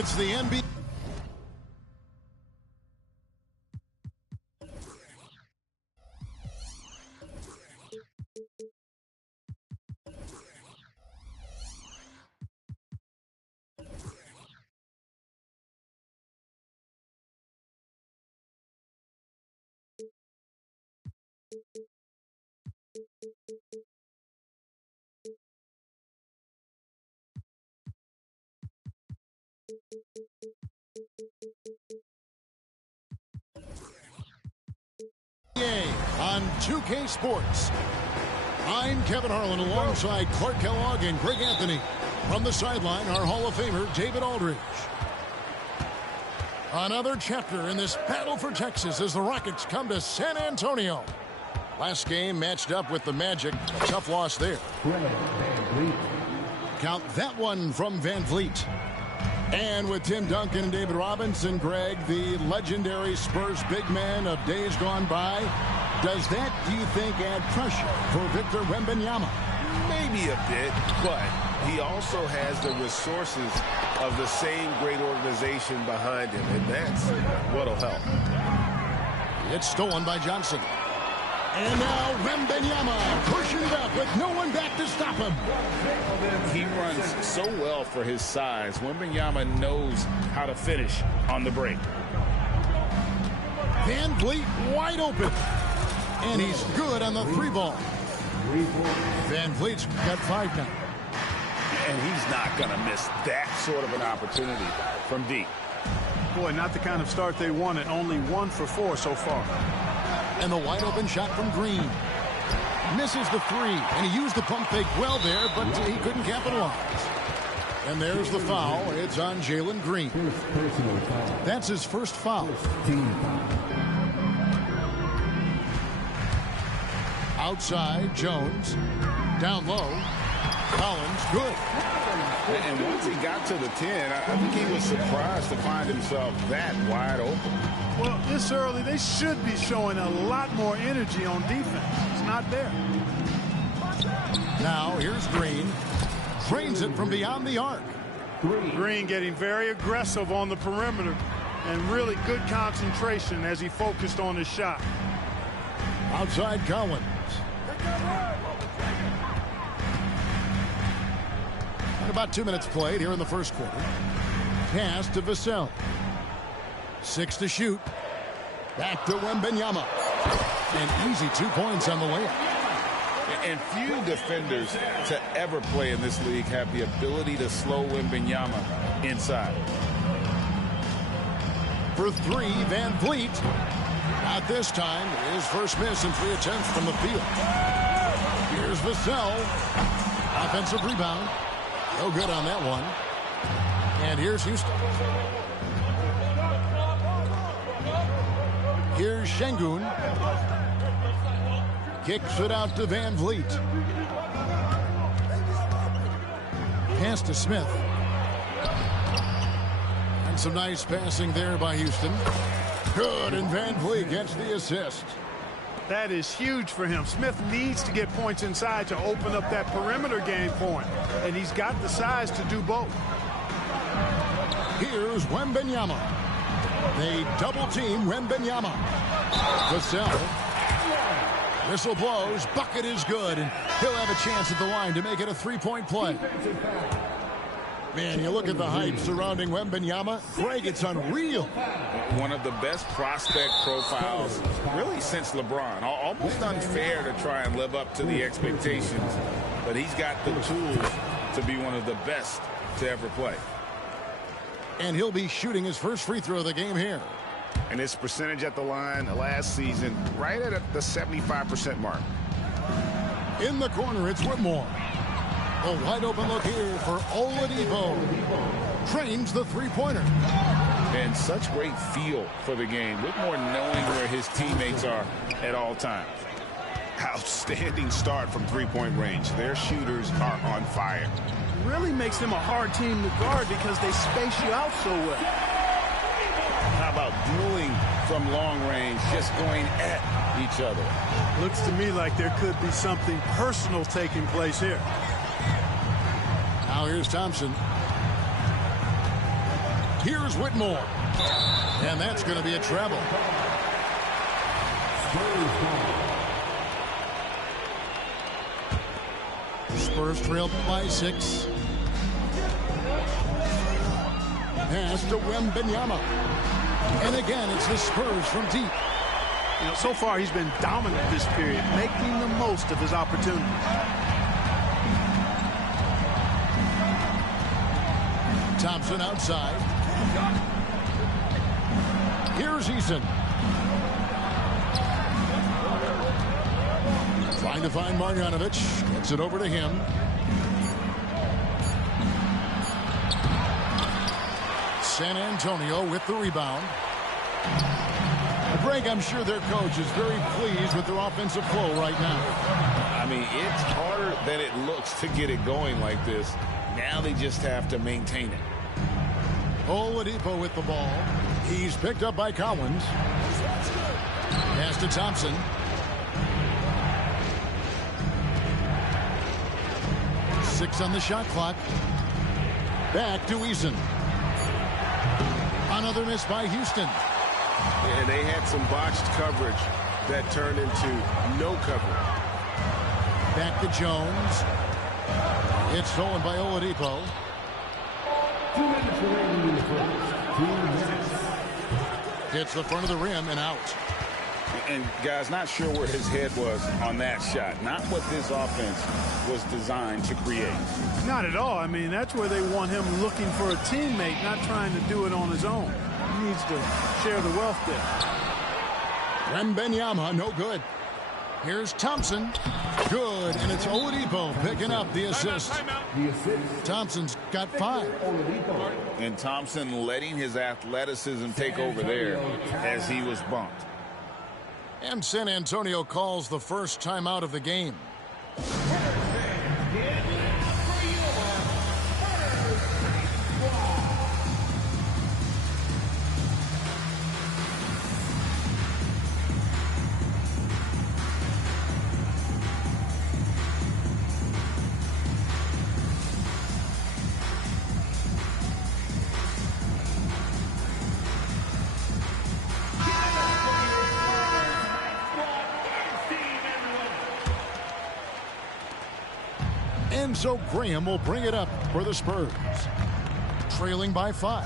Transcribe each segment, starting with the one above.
It's the NBA. On 2K Sports. I'm Kevin Harlan alongside Clark Kellogg and Greg Anthony. From the sideline, our Hall of Famer, David Aldridge. Another chapter in this battle for Texas as the Rockets come to San Antonio. Last game matched up with the Magic. A tough loss there. Count that one from Van Vliet. And with Tim Duncan and David Robinson, Greg, the legendary Spurs big man of days gone by, does that, do you think, add pressure for Victor Wembanyama? Maybe a bit, but he also has the resources of the same great organization behind him, and that's what'll help. It's stolen by Johnson. And now Wembanyama pushing it up with no one back to stop him. He runs so well for his size. Wembanyama knows how to finish on the break. Van Vliet wide open. And he's good on the three ball. Van Vliet's got 5 now. And he's not going to miss that sort of an opportunity from deep. Boy, not the kind of start they wanted. Only 1 for 4 so far. And the wide open shot from Green. Misses the 3. And he used the pump fake well there, but he couldn't capitalize. And there's the foul. It's on Jalen Green. That's his first foul. Outside, Jones. Down low. Collins, good. And once he got to the 10, I think he was surprised to find himself that wide open. Well, this early, they should be showing a lot more energy on defense. It's not there. Now, here's Green. Trains it from beyond the arc. Green getting very aggressive on the perimeter and really good concentration as he focused on his shot. Outside Collins. And about 2 minutes played here in the first quarter. Pass to Vassell. 6 to shoot. Back to Wembanyama. And easy 2 points on the layup. And few defenders to ever play in this league have the ability to slow Wembanyama inside. For 3, Van Vliet. Not this time. His first miss in 3 attempts from the field. Here's Vassell. Offensive rebound. No good on that one. And here's Houston. Here's Şengün. Kicks it out to Van Vliet. Pass to Smith. And some nice passing there by Houston. Good, and Van Vliet gets the assist. That is huge for him. Smith needs to get points inside to open up that perimeter game point. And he's got the size to do both. Here's Wembanyama. They double-team Wembanyama. Vassell. Whistle blows. Bucket is good. And he'll have a chance at the line to make it a 3-point play. Man, you look at the hype surrounding Wembanyama. Greg, it's unreal. One of the best prospect profiles really since LeBron. Almost unfair to try and live up to the expectations. But he's got the tools to be one of the best to ever play. And he'll be shooting his first free throw of the game here. And his percentage at the line last season, right at the 75% mark. In the corner, it's Whitmore. A wide open look here for Oladipo. Trains the three-pointer. And such great feel for the game. Whitmore knowing where his teammates are at all times. Outstanding start from three-point range. Their shooters are on fire. Really makes them a hard team to guard because they space you out so well. How about dueling from long range, just going at each other? Looks to me like there could be something personal taking place here. Now here's Thompson. Here's Whitmore. And that's going to be a travel. Spurs trailed by 6. Pass to Wembanyama. And again, it's the Spurs from deep. You know, so far he's been dominant this period, making the most of his opportunities. Thompson outside. Here's Eason. Trying to find Marjanovic. Gets it over to him. San Antonio with the rebound. Greg, I'm sure their coach is very pleased with their offensive flow right now. I mean, it's harder than it looks to get it going like this. Now they just have to maintain it. Oladipo with the ball. He's picked up by Collins. Pass to Thompson. Six on the shot clock. Back to Eason. Another miss by Houston. And they had some botched coverage that turned into no coverage. Back to Jones. It's stolen by Oladipo. 2 minutes remaining in the first. 2 minutes. Hits the front of the rim and out. And guys, not sure where his head was on that shot. Not what this offense was designed to create. Not at all. I mean, that's where they want him looking for a teammate, not trying to do it on his own. He needs to share the wealth there. Wembanyama, no good. Here's Thompson. Good, and it's Oladipo picking up the assist. The assist. Thompson's got 5. Oladipo. And Thompson letting his athleticism take over there as he was bumped. And San Antonio calls the first timeout of the game. And so Graham will bring it up for the Spurs. Trailing by 5.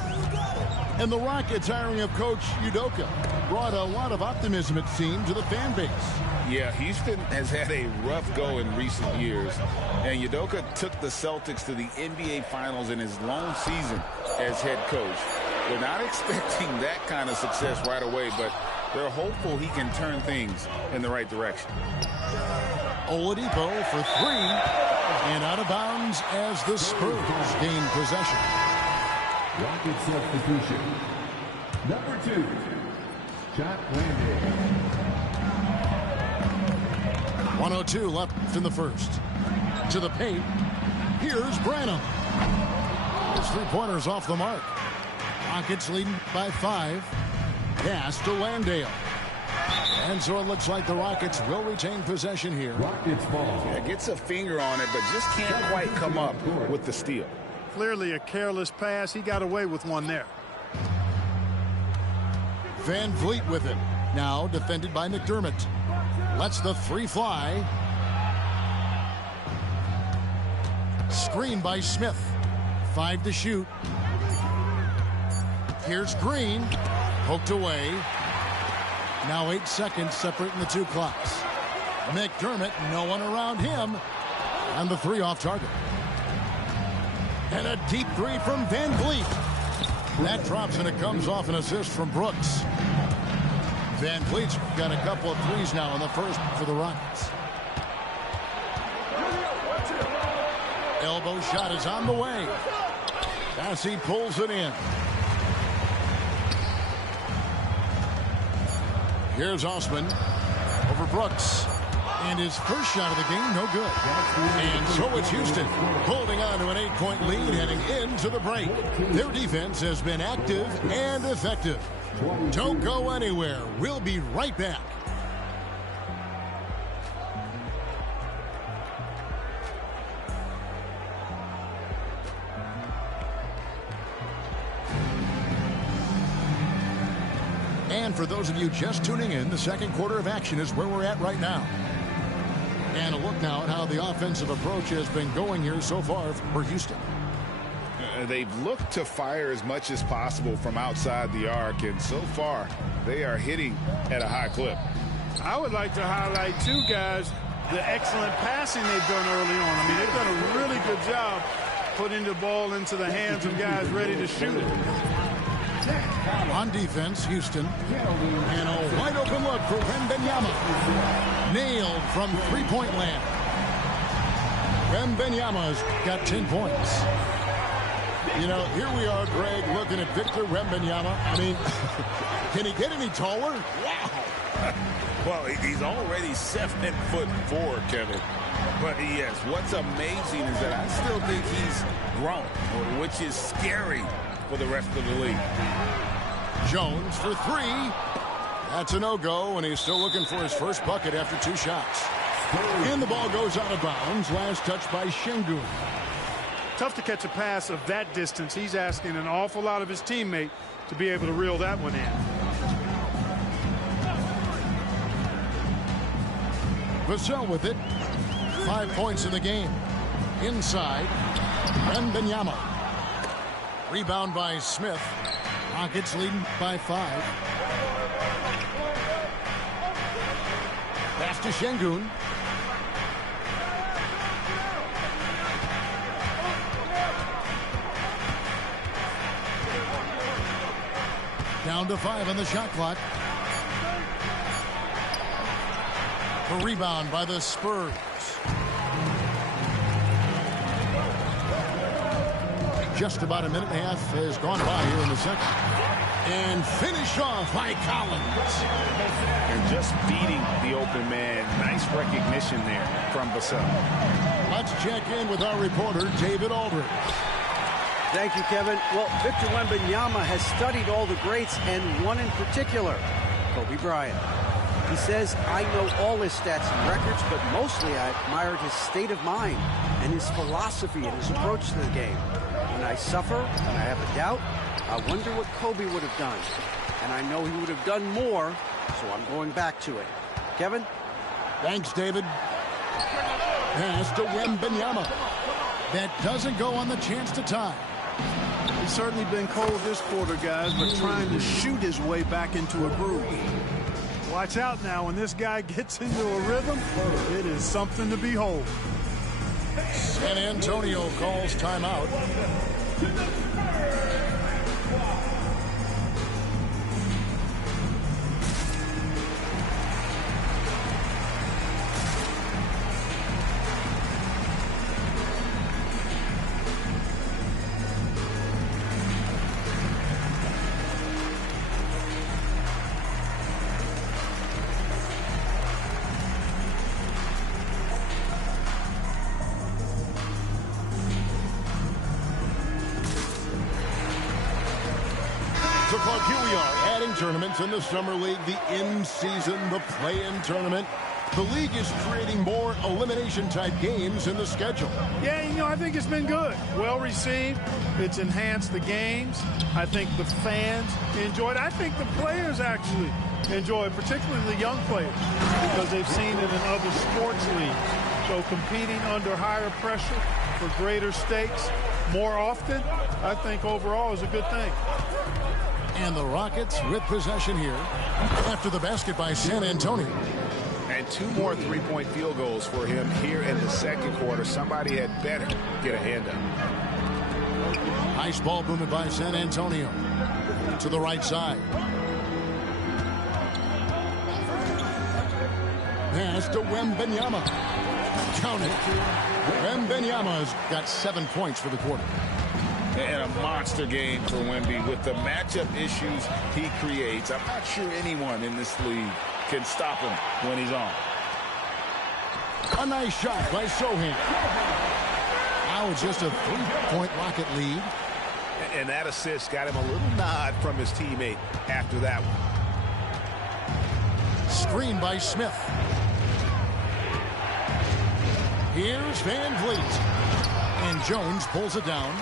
And the Rockets hiring of Coach Udoka brought a lot of optimism, it seemed, to the fan base. Yeah, Houston has had a rough go in recent years. And Udoka took the Celtics to the NBA Finals in his lone season as head coach. They're not expecting that kind of success right away, but they're hopeful he can turn things in the right direction. Oladipo for 3. And out of bounds as the Spurs gain possession. Rocket substitution. Number 2. Shot landed. 1:02 left in the first. To the paint. Here's Branham. His 3-pointers off the mark. Rockets leading by 5. Pass to Landale. And so it looks like the Rockets will retain possession here. Rockets ball. Yeah, gets a finger on it, but just can't quite come up with the steal. Clearly a careless pass. He got away with one there. Van Vliet with it. Now defended by McDermott. Lets the 3 fly. Screen by Smith. 5 to shoot. Here's Green. Poked away. Now 8 seconds separating the 2 clocks. McDermott, no one around him. And the 3 off target. And a deep 3 from Van Vliet. That drops and it comes off an assist from Brooks. Van Vliet's got a couple of 3s now in the first for the Rockets. Elbow shot is on the way. As he pulls it in. Here's Osman over Brooks. And his first shot of the game, no good. And so it's Houston holding on to an 8-point lead heading into the break. Their defense has been active and effective. Don't go anywhere. We'll be right back. And for those of you just tuning in, the second quarter of action is where we're at right now. And a look now at how the offensive approach has been going here so far for Houston. They've looked to fire as much as possible from outside the arc, and so far they are hitting at a high clip. I would like to highlight, too, guys, the excellent passing they've done early on. I mean, they've done a really good job putting the ball into the hands of guys ready to shoot it. On defense, Houston. And a wide open look for Wembanyama. Nailed from three-point land. Wembanyama's got 10 points. You know, here we are, Greg, looking at Victor Wembanyama. I mean, can he get any taller? Wow. Well, he's already 7'4", Kevin. But yes, what's amazing is that I still think he's grown, which is scary for the rest of the league. Jones for three. That's a no-go, and he's still looking for his first bucket after 2 shots. And the ball goes out of bounds. Last touch by Şengün. Tough to catch a pass of that distance. He's asking an awful lot of his teammate to be able to reel that one in. Vassell with it. 5 points in the game. Inside. Wembanyama. Rebound by Smith. Rockets leading by 5. Pass to Şengün. Down to 5 on the shot clock. The rebound by the Spurs. Just about a minute and a half has gone by here in the second. And finish off by Collins. And just beating the open man. Nice recognition there from Vassell. Let's check in with our reporter, David Aldridge. Thank you, Kevin. Well, Victor Wembanyama has studied all the greats, and one in particular, Kobe Bryant. He says, I know all his stats and records, but mostly I admired his state of mind and his philosophy and his approach to the game. When I suffer and I have a doubt, I wonder what Kobe would have done. And I know he would have done more, so I'm going back to it. Kevin? Thanks, David. Pass to Wembanyama. That doesn't go on the chance to tie. He's certainly been cold this quarter, guys, but trying to shoot his way back into a groove. Watch out now. When this guy gets into a rhythm, it is something to behold. San Antonio calls timeout. So, Clark, here we are adding tournaments in the Summer League, the in-season, the play-in tournament. The league is creating more elimination-type games in the schedule. Yeah, you know, I think it's been good. Well received. It's enhanced the games. I think the fans enjoy it. I think the players actually enjoy it, particularly the young players, because they've seen it in other sports leagues. So competing under higher pressure for greater stakes more often, I think overall is a good thing. And the Rockets with possession here after the basket by San Antonio. And 2 more three-point field goals for him here in the second quarter. Somebody had better get a hand up. Nice ball movement by San Antonio to the right side. Pass to Wembanyama. Count it. Wembanyama's got 7 points for the quarter. And a monster game for Wemby with the matchup issues he creates. I'm not sure anyone in this league can stop him when he's on. A nice shot by Sohan. Now it's just a 3-point Rocket lead. And that assist got him a little nod from his teammate after that one. Screen by Smith. Here's Van Vliet. And Jones pulls it down.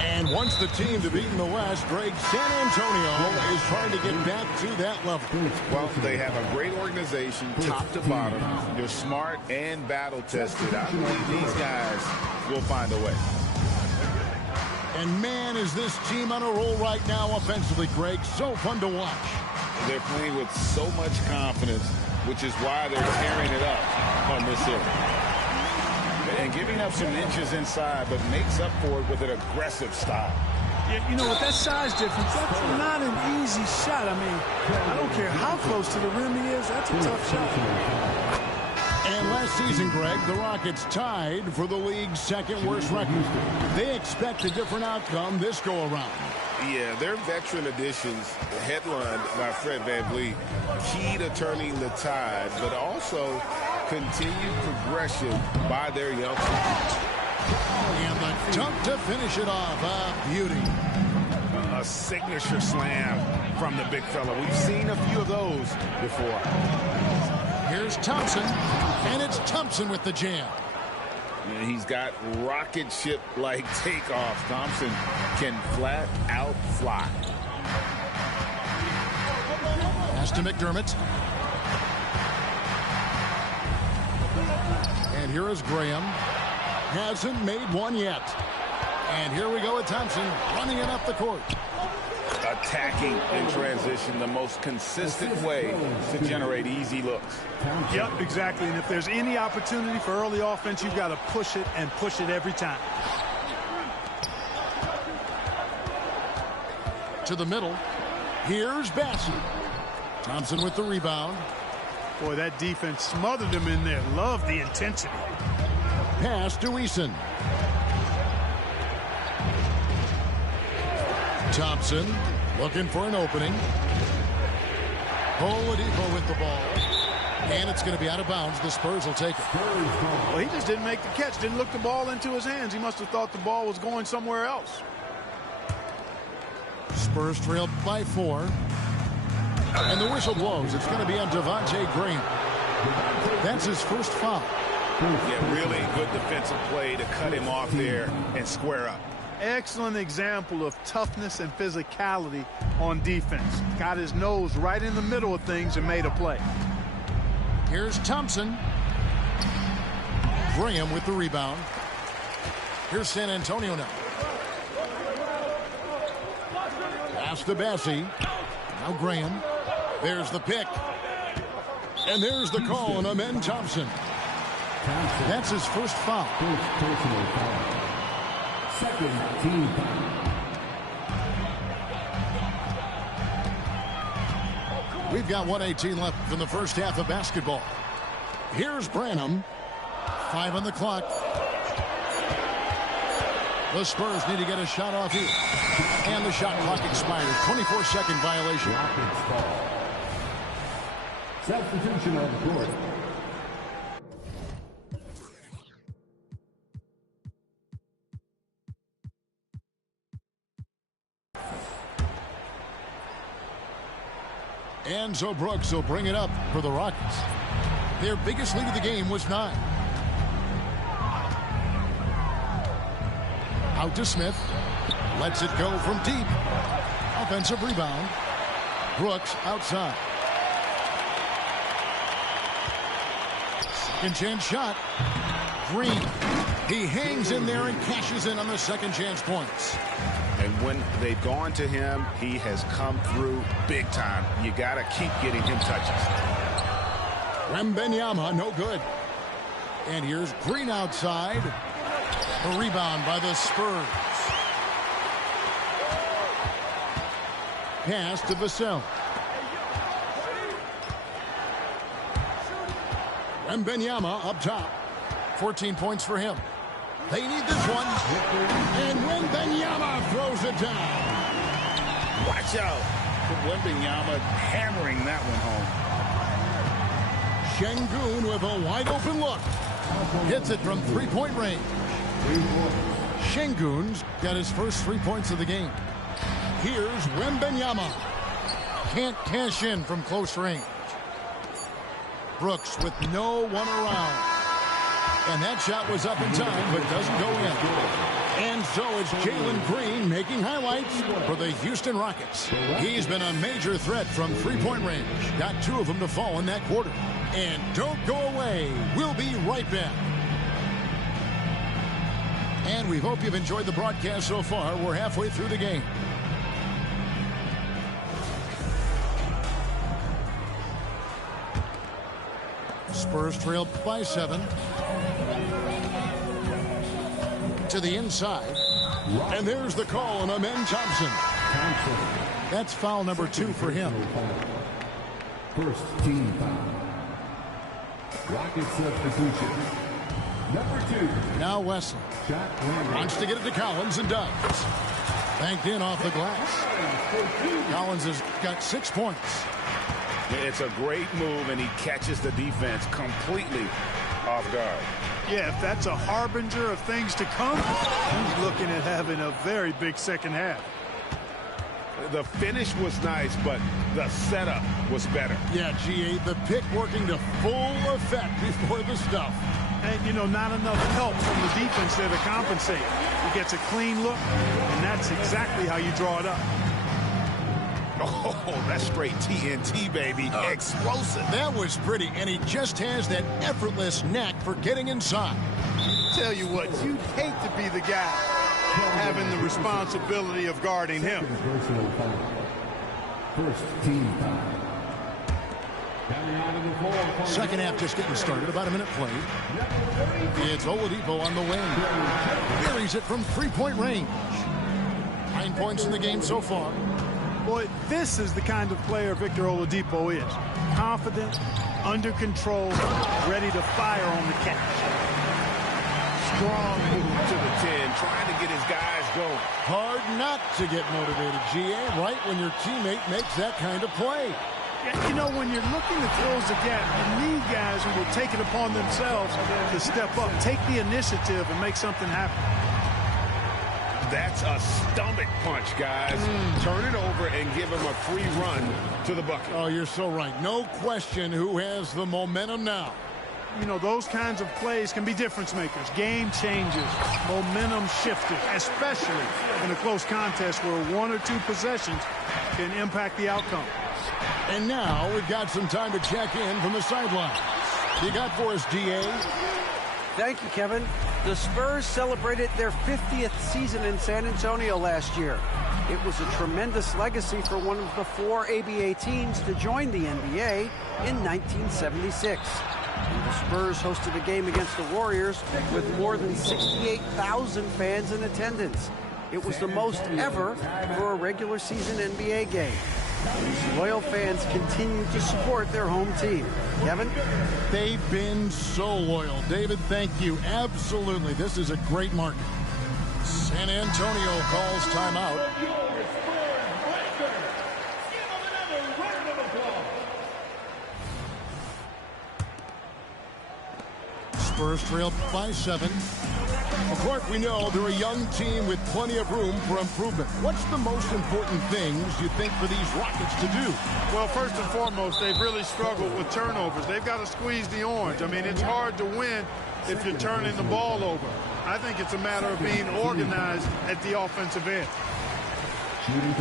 And once the team to beat in the West, Greg, San Antonio is trying to get back to that level. Well, they have a great organization, top to bottom. They're smart and battle-tested. I believe these guys will find a way. And, man, is this team on a roll right now offensively, Greg. So fun to watch. They're playing with so much confidence, which is why they're tearing it up on this hill. And giving up some inches inside, but makes up for it with an aggressive style. Yeah, you know, with that size difference, that's not an easy shot. I mean, I don't care how close to the rim he is. That's a tough shot. And last season, Greg, the Rockets tied for the league's second worst record. They expect a different outcome this go-around. Yeah, their veteran additions, headlined by Fred VanVleet, key to turning the tide, but also continued progression by their youngsters. And the dunk to finish it off. A beauty. A signature slam from the big fella. We've seen a few of those before. Here's Thompson, and it's Thompson with the jam. And he's got rocket ship-like takeoff. Thompson can flat out fly. Pass to McDermott. And here is Graham. Hasn't made one yet. And here we go with Thompson running it up the court. Attacking in transition, the most consistent way to generate easy looks. Yep, exactly. And if there's any opportunity for early offense, you've got to push it and push it every time. To the middle. Here's Bassey. Thompson with the rebound. Boy, that defense smothered him in there. Love the intensity. Pass to Eason. Thompson looking for an opening. Oladipo with the ball. And it's going to be out of bounds. The Spurs will take it. Well, he just didn't make the catch. Didn't look the ball into his hands. He must have thought the ball was going somewhere else. Spurs trailed by 4. And the whistle blows. It's going to be on Devontae Graham. That's his first foul. Yeah, really good defensive play to cut him off there and square up. Excellent example of toughness and physicality on defense. Got his nose right in the middle of things and made a play. Here's Thompson. Graham with the rebound. Here's San Antonio now. Pass to Bassey. Now Graham. There's the pick. And there's the call on Amen Thompson. That's his first foul. First personal foul. Second team foul. We've got 1:18 left in the first half of basketball. Here's Branham. 5 on the clock. The Spurs need to get a shot off here. And the shot clock expires. 24-second violation. Substitution on the court. And so Brooks will bring it up for the Rockets. Their biggest lead of the game was 9. Out to Smith. Lets it go from deep. Offensive rebound. Brooks outside. Second chance shot. Green. He hangs in there and cashes in on the second chance points. And when they've gone to him, he has come through big time. You got to keep getting him touches. Wembanyama, no good. And here's Green outside. A rebound by the Spurs. Pass to Vassell. Wembanyama up top. 14 points for him. They need this one. And Wembanyama throws it down. Watch out. Wembanyama hammering that one home. Şengün with a wide open look. Hits it from three-point range. Şengün's got his first 3 points of the game. Here's Wembanyama. Can't cash in from close range. Brooks with no one around. And that shot was up in time, but doesn't go in. And so it's Jalen Green making highlights for the Houston Rockets. He's been a major threat from three-point range. Got 2 of them to fall in that quarter. And don't go away. We'll be right back. And we hope you've enjoyed the broadcast so far. We're halfway through the game. Spurs trail by 7. To the inside. And there's the call on Amen Thompson. That's foul number 2 for him. First team foul. Rocket substitution. Number 2. Now Wesley wants to get it to Collins and does. Banked in off the glass. Collins has got 6 points. It's a great move, and he catches the defense completely off guard. Yeah, if that's a harbinger of things to come, he's looking at having a very big second half. The finish was nice, but the setup was better. Yeah, GA, the pick working to full effect before the stuff. And, you know, not enough help from the defense there to compensate. He gets a clean look, and that's exactly how you draw it up. Oh, that's straight TNT, baby. Explosive. That was pretty, and he just has that effortless knack for getting inside. Tell you what, you'd hate to be the guy having the responsibility of guarding him. First team foul. Second half just getting started. About a minute played. It's Oladipo on the wing. Carries it from three-point range. 9 points in the game so far. Boy, this is the kind of player Victor Oladipo is. Confident, under control, ready to fire on the catch. Strong move to the 10, trying to get his guys going. Hard not to get motivated, GA, right when your teammate makes that kind of play. Yeah, you know, when you're looking to close the gap, you need guys who will take it upon themselves to step up, take the initiative, and make something happen. That's a stomach punch, guys. Turn it over and give him a free run to the bucket. Oh, you're so right. No question who has the momentum now. You know, those kinds of plays can be difference makers, game changers, momentum shifters, especially in a close contest where 1 or 2 possessions can impact the outcome. And now we've got some time to check in from the sidelines. You got for us, DA? Thank you, Kevin. The Spurs celebrated their 50th season in San Antonio last year. It was a tremendous legacy for one of the 4 ABA teams to join the NBA in 1976. And the Spurs hosted a game against the Warriors with more than 68,000 fans in attendance. It was the most ever for a regular season NBA game. These loyal fans continue to support their home team. Kevin? They've been so loyal. David, thank you. Absolutely. This is a great market. San Antonio calls timeout. Spurs trail by 7. Of course, we know they're a young team with plenty of room for improvement. What's the most important things you think for these Rockets to do? Well, first and foremost, they've really struggled with turnovers. They've got to squeeze the orange. I mean, it's hard to win if you're turning the ball over. I think it's a matter of being organized at the offensive end.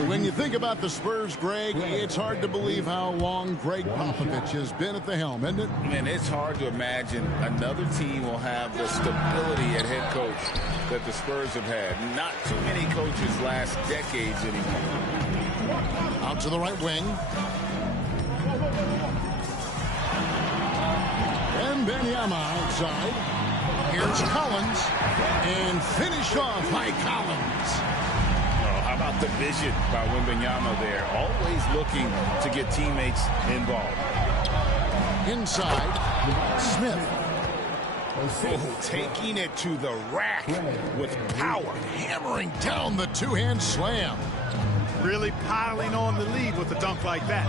When you think about the Spurs, Greg, it's hard to believe how long Greg Popovich has been at the helm, isn't it? And it's hard to imagine another team will have the stability at head coach that the Spurs have had. Not too many coaches last decades anymore. Out to the right wing. And Benyama outside. Here's Collins. And finished off by Collins. How about the vision by Wembanyama there? Always looking to get teammates involved. Inside, Smith. Oh, taking it to the rack with power. Hammering down the two-hand slam. Really piling on the lead with a dunk like that.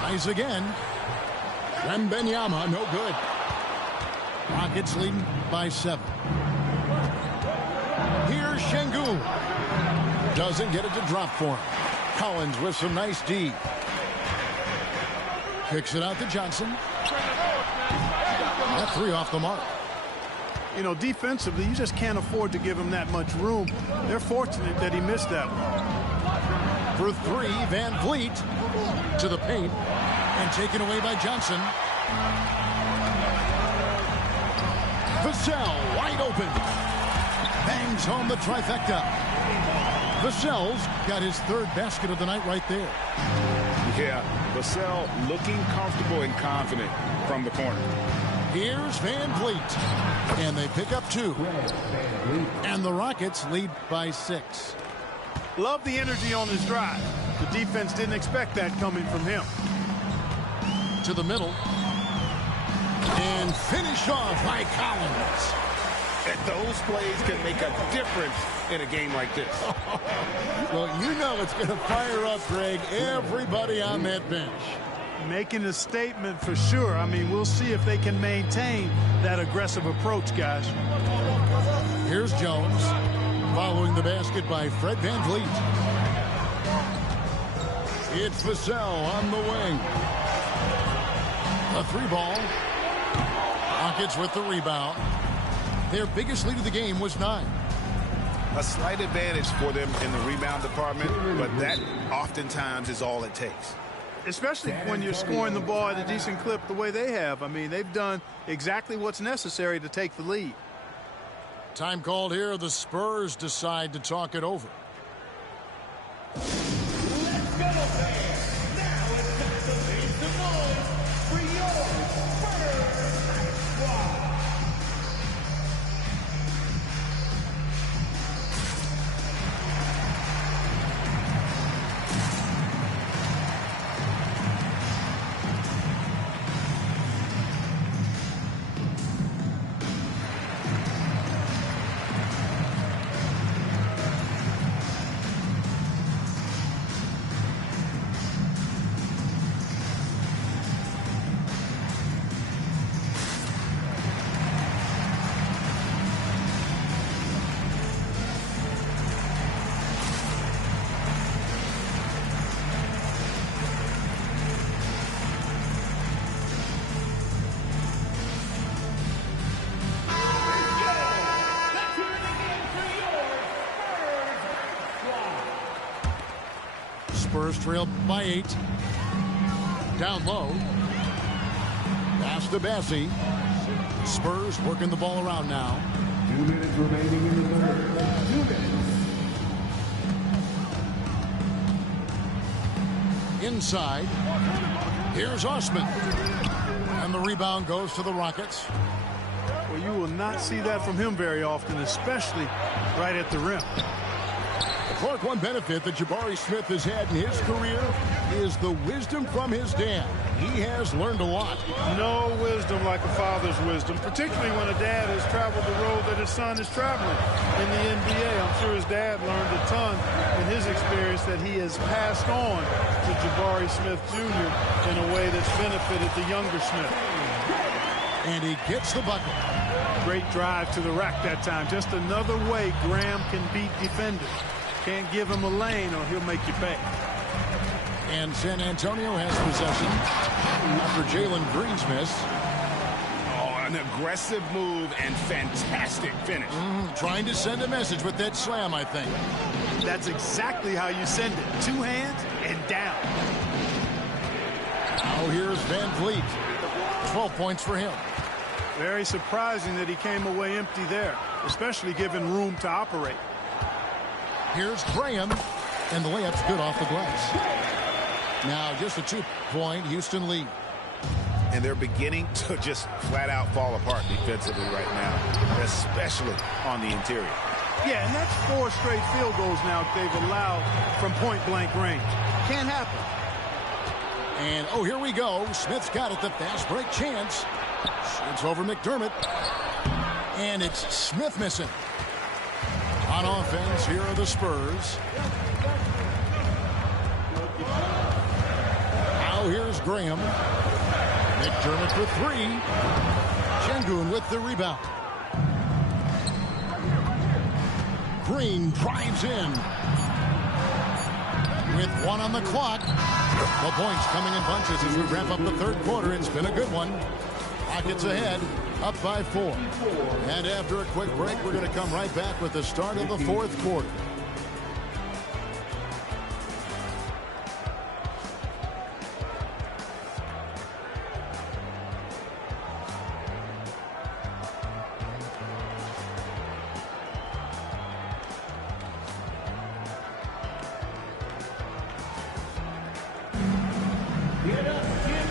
Tries again. Wembanyama, no good. Rockets leading by 7. Here's Şengün. Doesn't get it to drop for him. Collins with some nice D. Kicks it out to Johnson. That 3 off the mark. you know, defensively, you just can't afford to give him that much room. They're fortunate that he missed that one. For three, Van Vliet to the paint and taken away by Johnson. Vassell wide open. Bangs home the trifecta. Vassell's got his third basket of the night right there. Yeah, Vassell looking comfortable and confident from the corner. Here's Van Vliet. And they pick up 2. And the Rockets lead by 6. Love the energy on his drive. The defense didn't expect that coming from him. To the middle. And finish off by Collins. And those plays can make a difference in a game like this. Well, you know it's going to fire up, Greg, everybody on that bench. Making a statement for sure. I mean, we'll see if they can maintain that aggressive approach, guys. Here's Jones following the basket by Fred Van Vliet. It's Vassell on the wing. A 3-ball. Rockets with the rebound. Their biggest lead of the game was 9. A slight advantage for them in the rebound department, but that oftentimes is all it takes. Especially when you're scoring the ball at a decent clip the way they have. I mean, they've done exactly what's necessary to take the lead. Time called here. The Spurs decide to talk it over. Let's go, fans. Now it's time to make some noise for your Spurs squad. Spurs trailed by 8. Down low. Pass to Bassie. Spurs working the ball around now. 2 minutes remaining in the third. 2 minutes. Inside. Here's Osman. And the rebound goes to the Rockets. Well, you will not see that from him very often, especially right at the rim. Clark, one benefit that Jabari Smith has had in his career is the wisdom from his dad. He has learned a lot. No wisdom like a father's wisdom, particularly when a dad has traveled the road that his son is traveling in the NBA. I'm sure his dad learned a ton in his experience that he has passed on to Jabari Smith Jr. in a way that's benefited the younger Smith. And he gets the bucket. Great drive to the rack that time. Just another way Graham can beat defenders. Can't give him a lane or he'll make you pay. And San Antonio has possession after Jalen Green's miss. Oh, an aggressive move and fantastic finish. Trying to send a message with that slam, I think. That's exactly how you send it. 2 hands and down. Now here's Van Vliet. 12 points for him. Very surprising that he came away empty there, especially given room to operate. Here's Graham, and the layup's good off the glass. Now just a 2-point Houston lead. And they're beginning to just flat out fall apart defensively right now, especially on the interior. Yeah, and that's 4 straight field goals now they've allowed from point-blank range. Can't happen. And, oh, here we go. Smith's got it, the fast break chance. It's over McDermott. And it's Smith missing. On offense, here are the Spurs. Now here's Graham. McDermott with 3. Şengün with the rebound. Green drives in. With 1 on the clock. The points coming in bunches as we wrap up the third quarter. It's been a good one. Rockets ahead up by 4. And after a quick break, we're going to come right back with the start of the fourth quarter.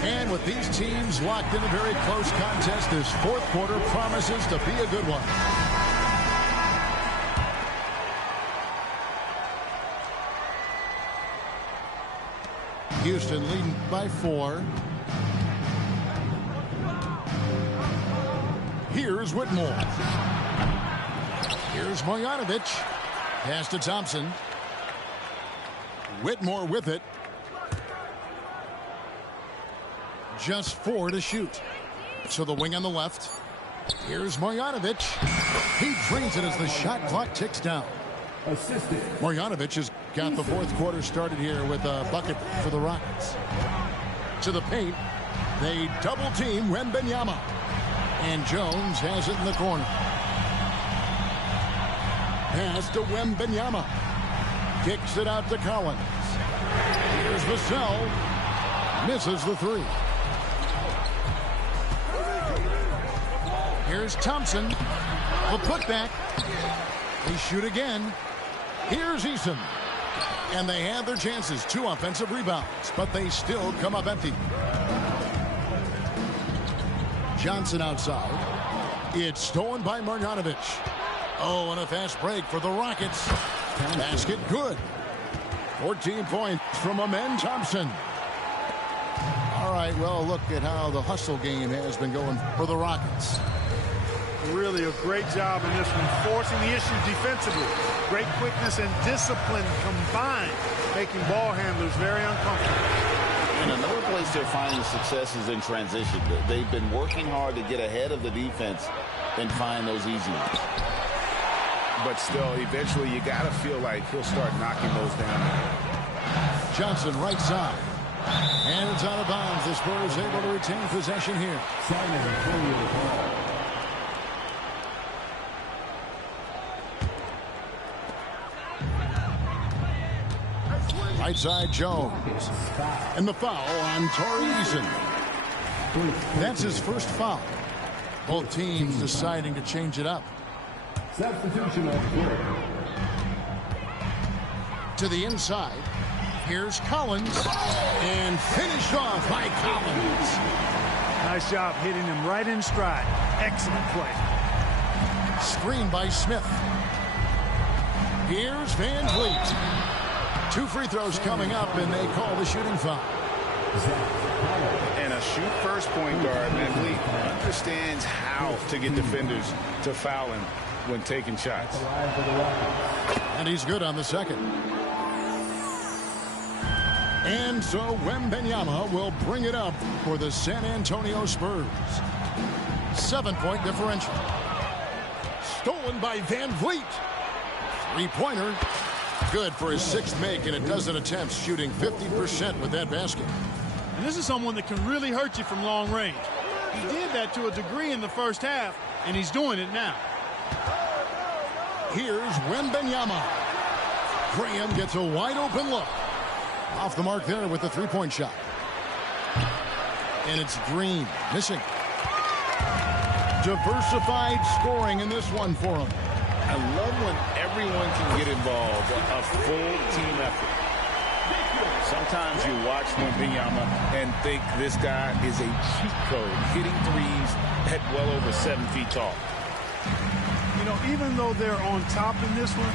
And with these teams locked in a very close contest, this fourth quarter promises to be a good one. Houston leading by 4. Here's Whitmore. Here's Marjanovic. Pass to Thompson. Whitmore with it. Just 4 to shoot. So the wing on the left. Here's Marjanovic. He drains it as the shot clock ticks down. Marjanovic has got the fourth quarter started here with a bucket for the Rockets. To the paint. They double team Wembanyama. And Jones has it in the corner. Pass to Wembanyama. Kicks it out to Collins. Here's Vassell. Misses the 3. Here's Thompson. The putback. They shoot again. Here's Eason. And they have their chances. 2 offensive rebounds. But they still come up empty. Johnson outside. It's stolen by Marjanovic. Oh, and a fast break for the Rockets. Basket good. 14 points from Amen Thompson. All right, well, look at how the hustle game has been going for the Rockets. Really a great job in this one, forcing the issues defensively. Great quickness and discipline combined, making ball handlers very uncomfortable. And another place they're finding success is in transition. They've been working hard to get ahead of the defense and find those easy ones. But still, eventually, you got to feel like he'll start knocking those down. Johnson right side. And it's out of bounds. The Spurs able to retain possession here. Right side Jones. And the foul on Torrey Eason. That's his first foul. Both teams deciding to change it up. Substitution of four. To the inside. Here's Collins. And finished off by Collins. Nice job hitting him right in stride. Excellent play. Screen by Smith. Here's Van Vliet. 2 free throws coming up, and they call the shooting foul. And a shoot-first point guard, Van Vliet, understands how to get defenders to foul him when taking shots. And he's good on the second. And so Wembanyama will bring it up for the San Antonio Spurs. 7-point differential. Stolen by Van Vliet. 3-pointer. Good for his 6th make in a dozen attempts, shooting 50% with that basket. And this is someone that can really hurt you from long range. He did that to a degree in the first half, and he's doing it now. Here's Wembanyama. Graham gets a wide open look. Off the mark there with the 3-point shot. And it's Green missing. Diversified scoring in this one for him. I love when everyone can get involved, a full team effort. Sometimes you watch Wembanyama and think this guy is a cheat code, hitting threes at well over 7 feet tall. You know, even though they're on top in this one,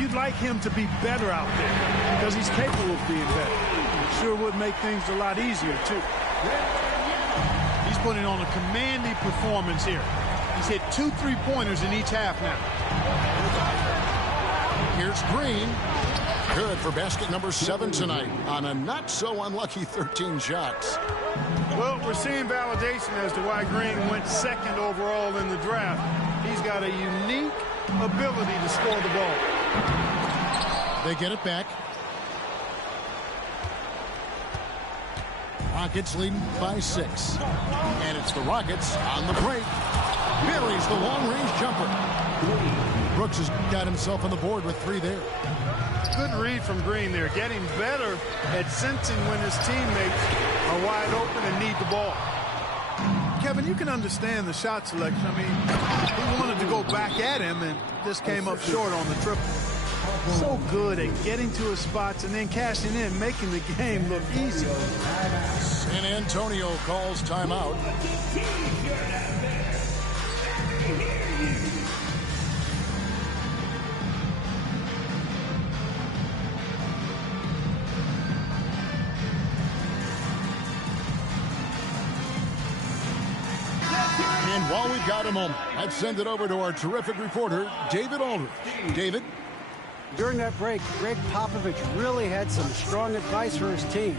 you'd like him to be better out there because he's capable of being better. Sure would make things a lot easier, too. He's putting on a commanding performance here. He's hit 2 3-pointers in each half now. Here's Green. Good for basket number 7 tonight on a not-so-unlucky 13 shots. Well, we're seeing validation as to why Green went 2nd overall in the draft. He's got a unique ability to score the ball. They get it back. Rockets leading by 6. And it's the Rockets on the break. Buries the long-range jumper. Brooks has got himself on the board with 3 there. Good read from Green there, getting better at sensing when his teammates are wide open and need the ball. Kevin, you can understand the shot selection. I mean, he wanted to go back at him and just came up short on the triple. So good at getting to his spots and then cashing in, making the game look easy. San Antonio calls timeout. And while we've got a moment, let's send it over to our terrific reporter, David Aldridge. David? During that break, Greg Popovich really had some strong advice for his team.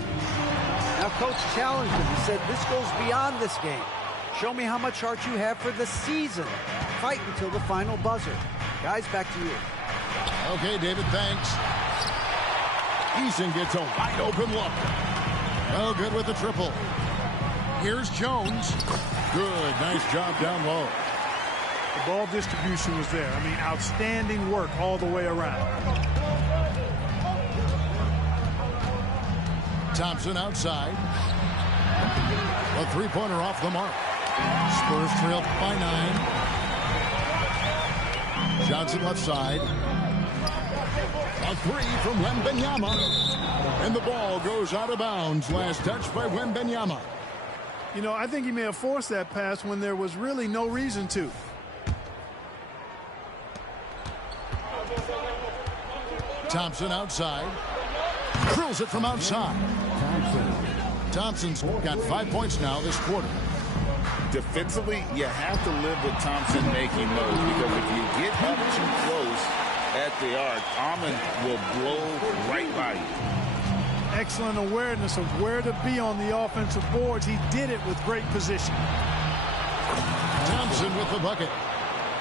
Now, Coach challenged him. He said, this goes beyond this game. Show me how much heart you have for the season. Fight until the final buzzer. Guys, back to you. Okay, David, thanks. Eason gets a wide open look. Oh, good with the triple. Here's Jones. Good, nice job down low. The ball distribution was there. I mean, outstanding work all the way around. Thompson outside. A three-pointer off the mark. Spurs trail by 9. Johnson left side. A 3 from Wembanyama. And the ball goes out of bounds. Last touch by Wembanyama. You know, I think he may have forced that pass when there was really no reason to. Thompson outside. Drills it from outside. Thompson's got 5 points now this quarter. Defensively, you have to live with Thompson making those, because if you get up too close at the arc, Amon will blow right by you. Excellent awareness of where to be on the offensive boards. He did it with great position. Thompson with the bucket.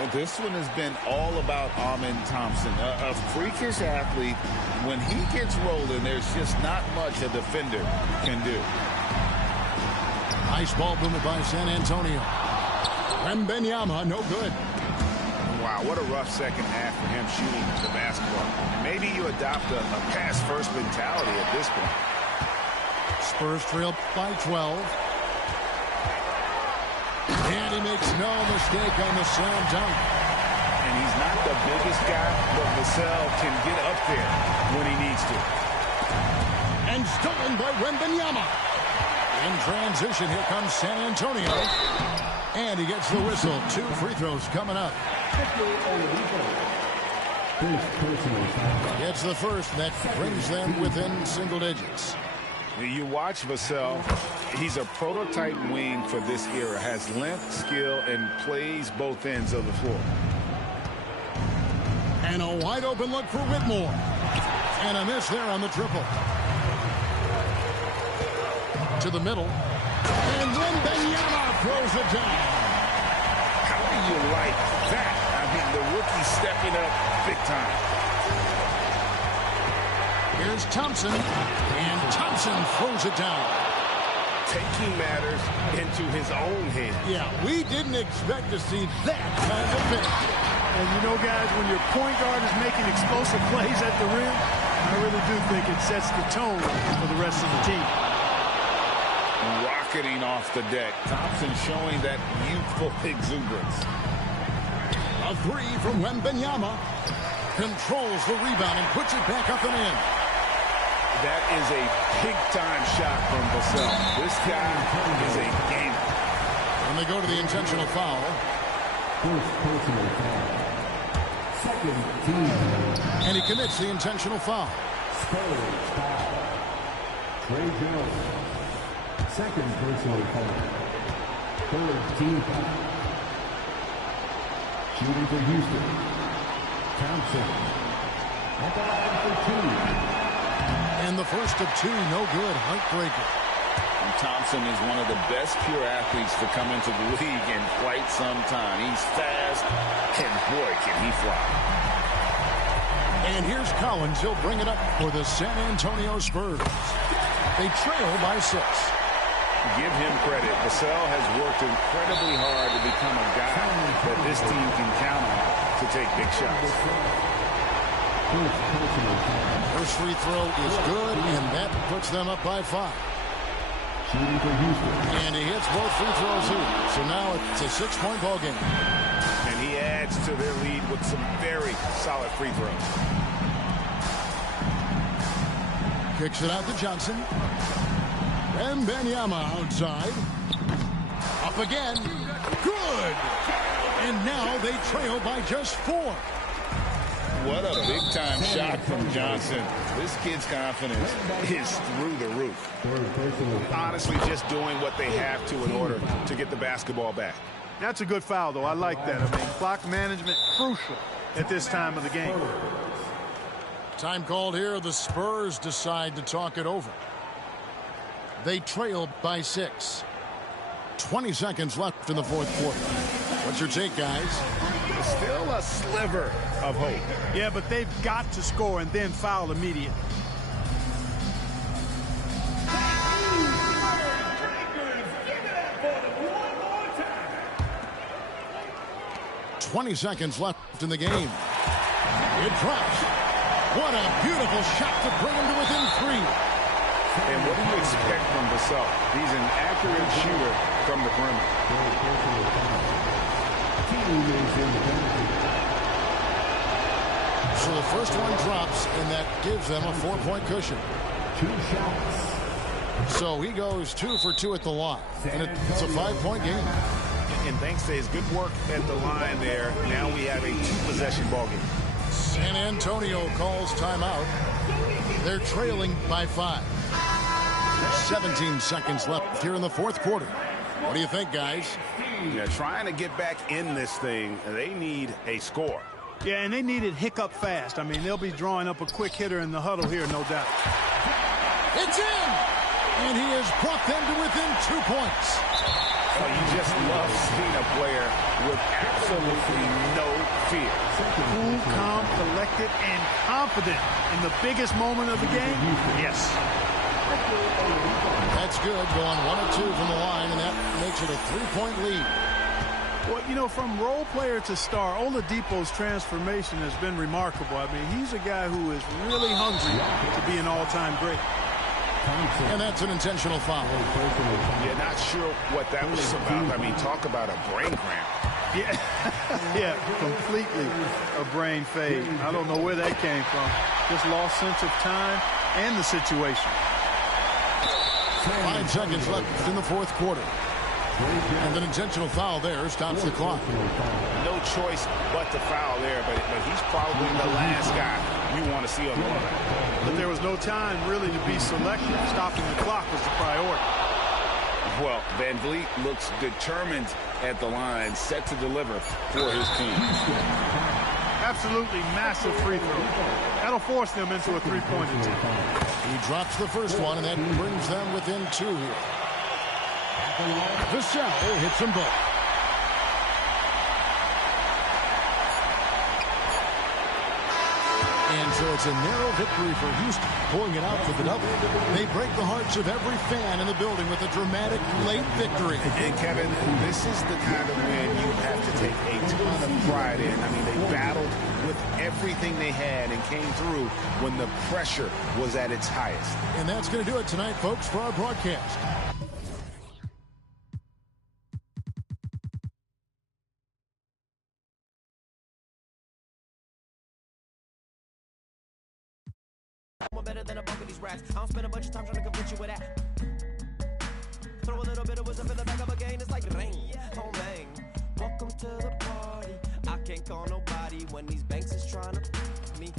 And this one has been all about Amon Thompson, a freakish athlete. When he gets rolling, there's just not much a defender can do. Nice ball movement by San Antonio. Wembanyama, no good. Wow, what a rough second half for him shooting the basketball. Maybe you adopt a pass-first mentality at this point. Spurs trail by 12. And he makes no mistake on the slam dunk. And he's not the biggest guy, but Vassell can get up there when he needs to. And stolen by Wembanyama. In transition, here comes San Antonio. And he gets the whistle. 2 free throws coming up. It's the first that brings them within single digits. You watch Vassell. He's a prototype wing for this era. Has length, skill, and plays both ends of the floor. And a wide open look for Whitmore. And a miss there on the triple. To the middle. And Wembanyama throws it down. How do you like that? I mean, the rookie stepping up big time. Here's Thompson. And Thompson throws it down. Taking matters into his own hands. Yeah, we didn't expect to see that kind of finish. And you know, guys, when your point guard is making explosive plays at the rim, I really do think it sets the tone for the rest of the team. Rocketing off the deck. Thompson showing that youthful exuberance. A 3 from Wembanyama. Controls the rebound and puts it back up and in. That is a big-time shot from Vassell. This guy is a gamer. And they go to the intentional foul. First personal foul. Second team. And he commits the intentional foul. Spurs foul. Trey Jones. Second personal foul. Third team foul. Shooting for Houston. Thompson. At the line for 2. And the first of 2, no good. Heartbreaker. And Thompson is one of the best pure athletes to come into the league in quite some time. He's fast, and boy, can he fly. And here's Collins. He'll bring it up for the San Antonio Spurs. They trail by 6. Give him credit. Vassell has worked incredibly hard to become a guy that this team can count on to take big shots. First free throw is good, and that puts them up by 5. And he hits both free throws here. So now it's a 6-point ball game. And he adds to their lead with some very solid free throws. Kicks it out to Johnson. Wembanyama outside. Up again. Good. And now they trail by just 4. What a big-time shot from Johnson. This kid's confidence is through the roof. Honestly, just doing what they have to in order to get the basketball back. That's a good foul, though. I like that. I mean, clock management crucial at this time of the game. Time called here. The Spurs decide to talk it over. They trail by 6. 20 seconds left in the fourth quarter. What's your take, guys? Still a sliver of hope. Yeah, but they've got to score and then foul immediately. "20 seconds left in the game. It drops. What a beautiful shot to bring him to within 3. And what do you expect from Vassell? He's an accurate shooter from the perimeter. So the first one drops, and that gives them a 4-point cushion. 2 shots. So he goes 2 for 2 at the line, and it's a 5-point game. And thanks to his good work at the line there, now we have a 2-possession ball game. San Antonio calls timeout. They're trailing by 5. 17 seconds left here in the fourth quarter. What do you think, guys? Yeah, trying to get back in this thing, they need a score. Yeah, and they need it hiccup fast. I mean, they'll be drawing up a quick hitter in the huddle here, no doubt. It's in! And he has brought them to within 2 points. Oh, you just love seeing a player with absolutely no fear. Cool, calm, collected, and confident in the biggest moment of the game. Yes. That's good, going 1 of 2 from the line, and that makes it a 3-point lead. Well, you know, from role player to star, Oladipo's transformation has been remarkable. I mean, he's a guy who is really hungry to be an all-time great. And that's an intentional foul. Yeah, not sure what that was about. I mean, talk about a brain cramp. Yeah, yeah, completely a brain fade. I don't know where that came from. Just lost sense of time and the situation. 5 seconds left in the fourth quarter. And an intentional foul there stops the clock. No choice but to foul there, but he's probably the last guy you want to see on the line. But there was no time really to be selective. Stopping the clock was the priority. Well, Van Vliet looks determined at the line, set to deliver for his team. Absolutely massive free throw. That'll force them into a 3-point attempt. He drops the first one, and that brings them within 2 here. Vassell hits them both. And so it's a narrow victory for Houston, pulling it out for the double. They break the hearts of every fan in the building with a dramatic late victory. And Kevin, this is the kind of win you have to take a ton of pride in. I mean, they battled with everything they had and came through when the pressure was at its highest. And that's going to do it tonight, folks, for our broadcast. Better than a bunch of these rats. I don't spend a bunch of time trying to convince you with that. Throw a little bit of wisdom in the back up again. It's like rain. Oh man, welcome to the party. I can't call nobody when these banks is trying to me.